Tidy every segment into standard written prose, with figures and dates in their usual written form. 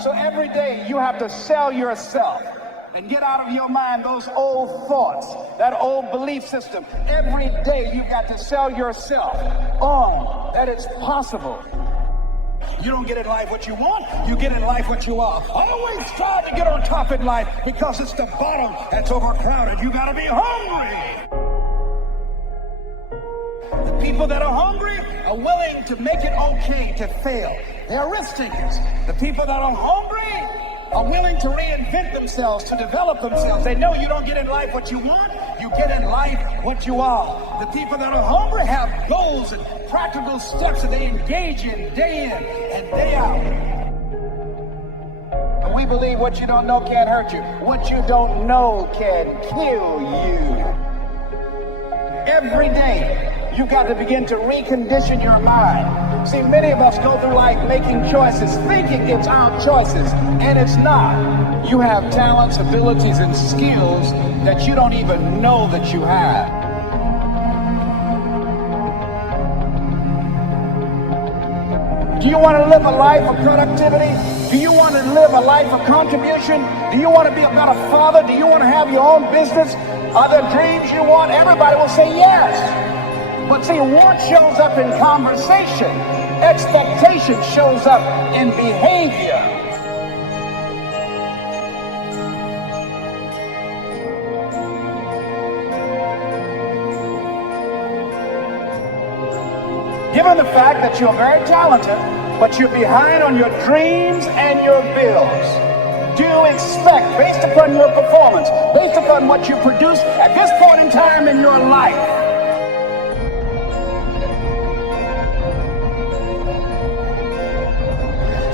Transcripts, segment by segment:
So every day you have to sell yourself and get out of your mind those old thoughts, that old belief system. Every day you've got to sell yourself on that it's possible. You don't get in life what you want, you get in life what you are. Always try to get on top in life because it's the bottom that's overcrowded. You gotta be hungry. The people that are hungry are willing to make it okay to fail. They're risk takers. The people that are hungry are willing to reinvent themselves, to develop themselves. They know you don't get in life what you want, you get in life what you are. The people that are hungry have goals and practical steps that they engage in day in and day out. And we believe what you don't know can't hurt you. What you don't know can kill you. Every day, you've got to begin to recondition your mind. See, many of us go through life making choices, thinking it's our choices, and it's not. You have talents, abilities, and skills that you don't even know that you have. Do you want to live a life of productivity? Do you want to live a life of contribution? Do you want to be a better father? Do you want to have your own business? Are there dreams you want? Everybody will say yes. But see, want shows up in conversation. Expectation shows up in behavior. Given the fact that you're very talented, but you're behind on your dreams and your bills, do you expect, based upon your performance, based upon what you produce at this point in time in your life,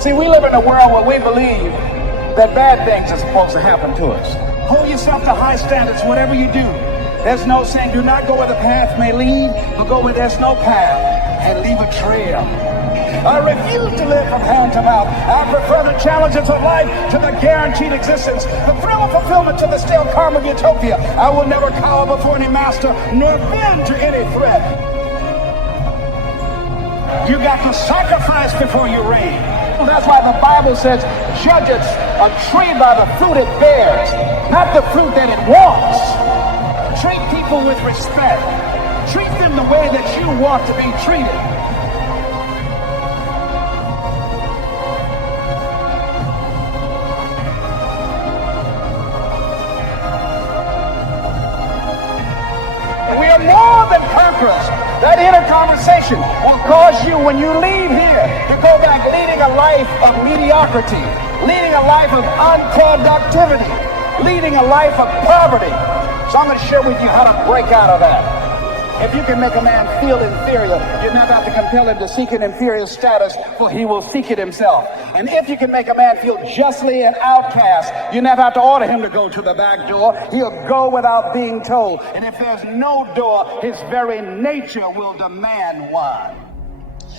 see, we live in a world where we believe that bad things are supposed to happen to us. Hold yourself to high standards, whatever you do. There's no saying, do not go where the path may lead, but go where there's no path and leave a trail. I refuse to live from hand to mouth. I prefer the challenges of life to the guaranteed existence, the thrill of fulfillment to the still calm of utopia. I will never cower before any master, nor bend to any threat. You got to sacrifice before you reign. That's why the Bible says, judge a tree by the fruit it bears, not the fruit that it wants. Treat people with respect. Treat them the way that you want to be treated. We are more than conquerors. That inner conversation will cause you, when you leave here, to go back leading a life of mediocrity, leading a life of unproductivity, leading a life of poverty. So I'm going to share with you how to break out of that. If you can make a man feel inferior, you never have to compel him to seek an inferior status, for he will seek it himself. And if you can make a man feel justly an outcast, you never have to order him to go to the back door. He'll go without being told. And if there's no door, his very nature will demand one.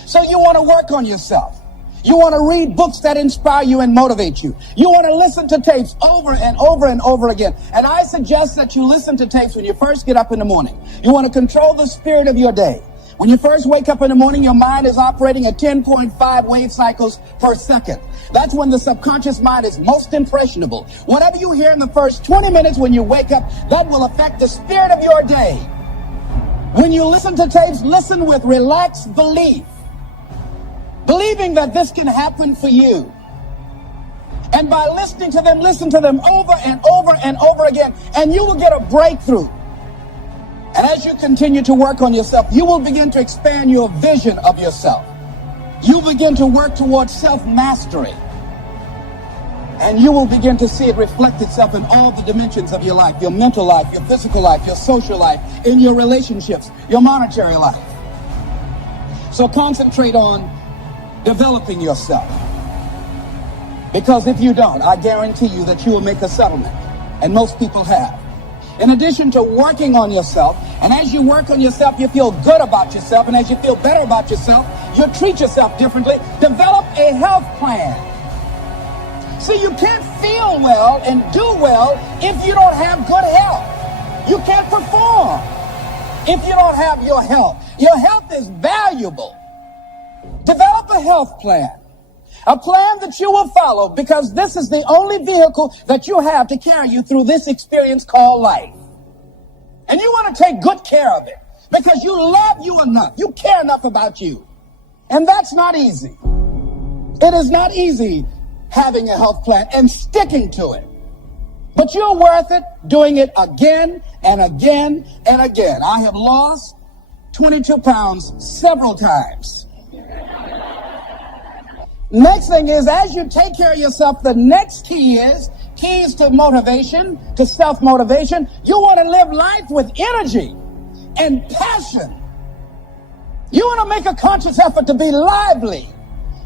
So you want to work on yourself. You want to read books that inspire you and motivate you. You want to listen to tapes over and over and over again. And I suggest that you listen to tapes when you first get up in the morning. You want to control the spirit of your day. When you first wake up in the morning, your mind is operating at 10.5 wave cycles per second. That's when the subconscious mind is most impressionable. Whatever you hear in the first 20 minutes when you wake up, that will affect the spirit of your day. When you listen to tapes, listen with relaxed belief, believing that this can happen for you. And by listening to them, listen to them over and over and over again, and you will get a breakthrough. And as you continue to work on yourself, you will begin to expand your vision of yourself. You begin to work towards self-mastery. And you will begin to see it reflect itself in all the dimensions of your life, your mental life, your physical life, your social life, in your relationships, your monetary life. So concentrate on developing yourself. Because if you don't, I guarantee you that you will make a settlement. And most people have. In addition to working on yourself, and as you work on yourself, you feel good about yourself, and as you feel better about yourself, you treat yourself differently. Develop a health plan. See, you can't feel well and do well if you don't have good health. You can't perform if you don't have your health. Your health is valuable. Develop a health plan. A plan that you will follow, because this is the only vehicle that you have to carry you through this experience called life. And you want to take good care of it because you love you enough. You care enough about you. And that's not easy. It is not easy having a health plan and sticking to it. But you're worth it doing it again and again and again. I have lost 22 pounds several times. Next thing is, as you take care of yourself, the next key is keys to motivation, to self-motivation. You want to live life with energy and passion. You want to make a conscious effort to be lively.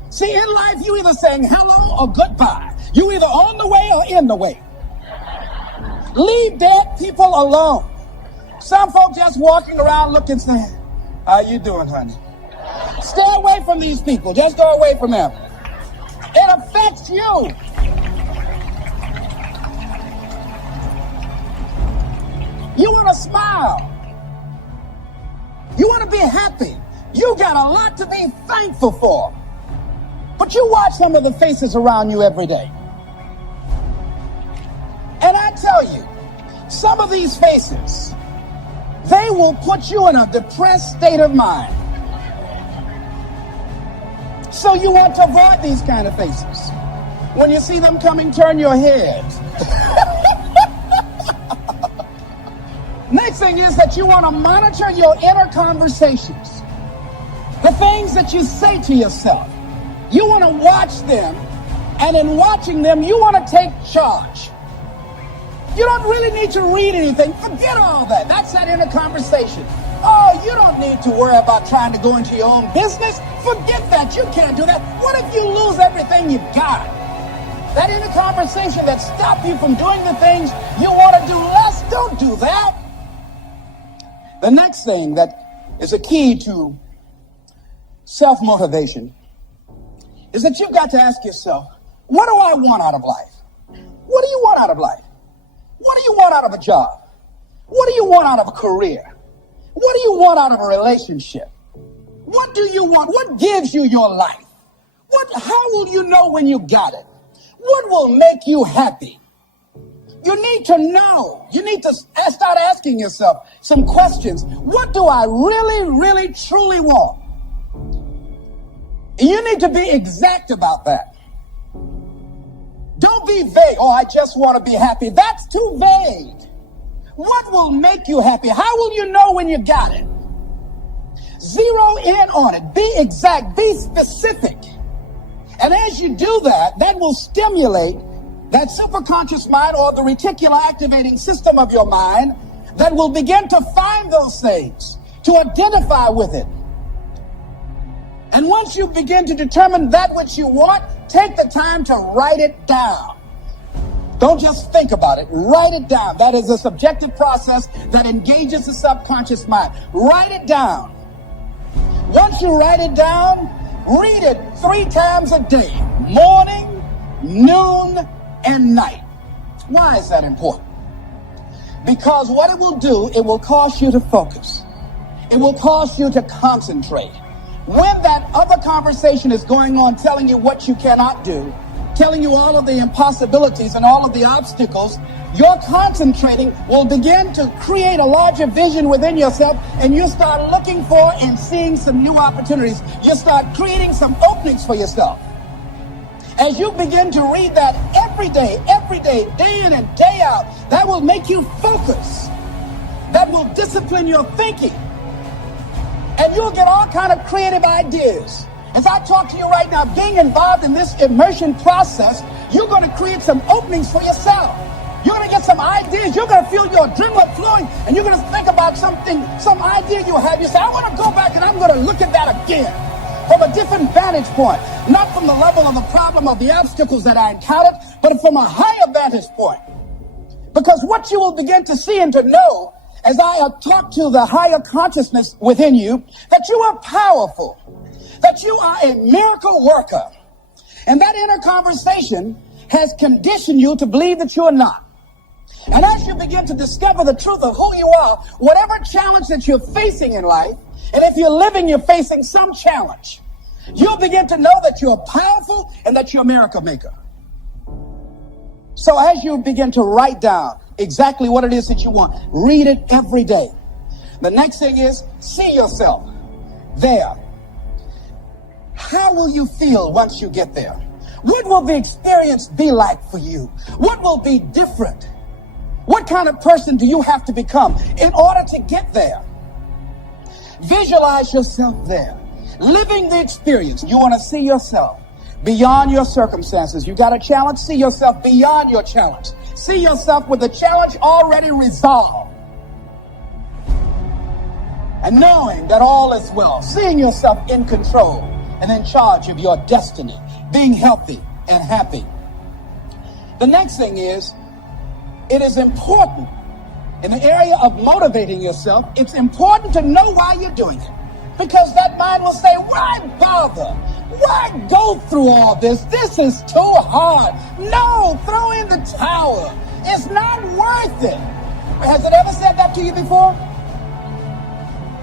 See, in life, you either saying hello or goodbye. You either on the way or in the way. Leave dead people alone. Some folks just walking around looking, saying, how you doing, honey? Stay away from these people. Just go away from them. It affects you. You want to smile. You want to be happy. You got a lot to be thankful for. But you watch some of the faces around you every day. And I tell you, some of these faces, they will put you in a depressed state of mind. So you want to avoid these kind of faces. When you see them coming, turn your head. Next thing is that you want to monitor your inner conversations. The things that you say to yourself. You want to watch them, and in watching them, you want to take charge. You don't really need to read anything. Forget all that. That's that inner conversation. Oh, you don't need to worry about trying to go into your own business. Forget that. You can't do that. What if you lose everything you've got? That inner conversation that stops you from doing the things you want to do less, don't do that. The next thing that is a key to self-motivation is that you've got to ask yourself, what do I want out of life? What do you want out of life? What do you want out of a job? What do you want out of a career? What do you want out of a relationship? What do you want? What gives you your life? How will you know when you got it? What will make you happy? You need to know. You need to start asking yourself some questions. What do I really, really, truly want? And you need to be exact about that. Don't be vague. Oh, I just want to be happy. That's too vague. What will make you happy? How will you know when you got it? Zero in on it. Be exact. Be specific. And as you do that, that will stimulate that superconscious mind, or the reticular activating system of your mind, that will begin to find those things, to identify with it. And once you begin to determine that which you want, take the time to write it down. Don't just think about it. Write it down. That is a subjective process that engages the subconscious mind. Write it down. Once you write it down, read it 3 times a day. Morning, noon, and night. Why is that important? Because what it will do, it will cause you to focus. It will cause you to concentrate. When that other conversation is going on telling you what you cannot do, telling you all of the impossibilities and all of the obstacles, your concentrating will begin to create a larger vision within yourself, and you'll start looking for and seeing some new opportunities. You'll start creating some openings for yourself. As you begin to read that every day, day in and day out, that will make you focus. That will discipline your thinking. And you'll get all kind of creative ideas. As I talk to you right now, being involved in this immersion process, you're going to create some openings for yourself. You're going to get some ideas. You're going to feel your adrenaline flowing, and you're going to think about something, some idea you have. You say, I want to go back and I'm going to look at that again from a different vantage point, not from the level of the problem of the obstacles that I encountered, but from a higher vantage point. Because what you will begin to see and to know as I talk to the higher consciousness within you, that you are powerful, that you are a miracle worker. And that inner conversation has conditioned you to believe that you are not. And as you begin to discover the truth of who you are, whatever challenge that you're facing in life, and if you're living, you're facing some challenge. You'll begin to know that you're powerful and that you're a miracle maker. So as you begin to write down exactly what it is that you want, read it every day. The next thing is, see yourself there. How will you feel once you get there? What will the experience be like for you? What will be different? What kind of person do you have to become in order to get there? Visualize yourself there, living the experience. You want to see yourself beyond your circumstances. You got a challenge? See yourself beyond your challenge. See yourself with the challenge already resolved. And knowing that all is well, seeing yourself in control and in charge of your destiny, being healthy and happy. The next thing is, it is important in the area of motivating yourself, it's important to know why you're doing it. Because that mind will say, why bother? Why go through all this? This is too hard. No, throw in the towel. It's not worth it. Has it ever said that to you before?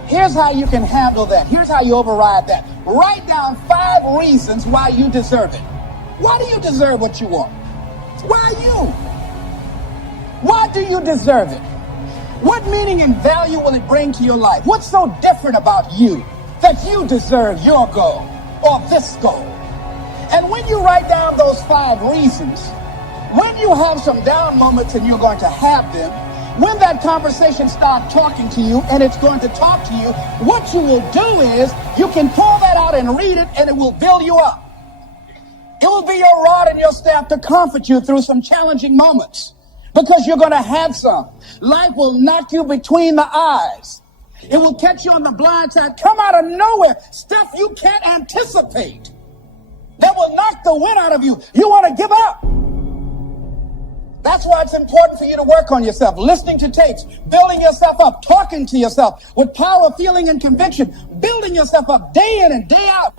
Here's how you can handle that. Here's how you override that. Write down 5 reasons why you deserve it. Why do you deserve what you want? Why you? Why do you deserve it? What meaning and value will it bring to your life? What's so different about you that you deserve your goal or this goal? And when you write down those 5 reasons, when you have some down moments, and you're going to have them, when that conversation starts talking to you and it's going to talk to you, what you will do is you can pull that out and read it, and it will build you up. It will be your rod and your staff to comfort you through some challenging moments, because you're going to have some. Life will knock you between the eyes. It will catch you on the blind side, come out of nowhere, stuff you can't anticipate that will knock the wind out of you. You want to give up. That's why it's important for you to work on yourself, listening to tapes, building yourself up, talking to yourself with power, feeling, and conviction, building yourself up day in and day out.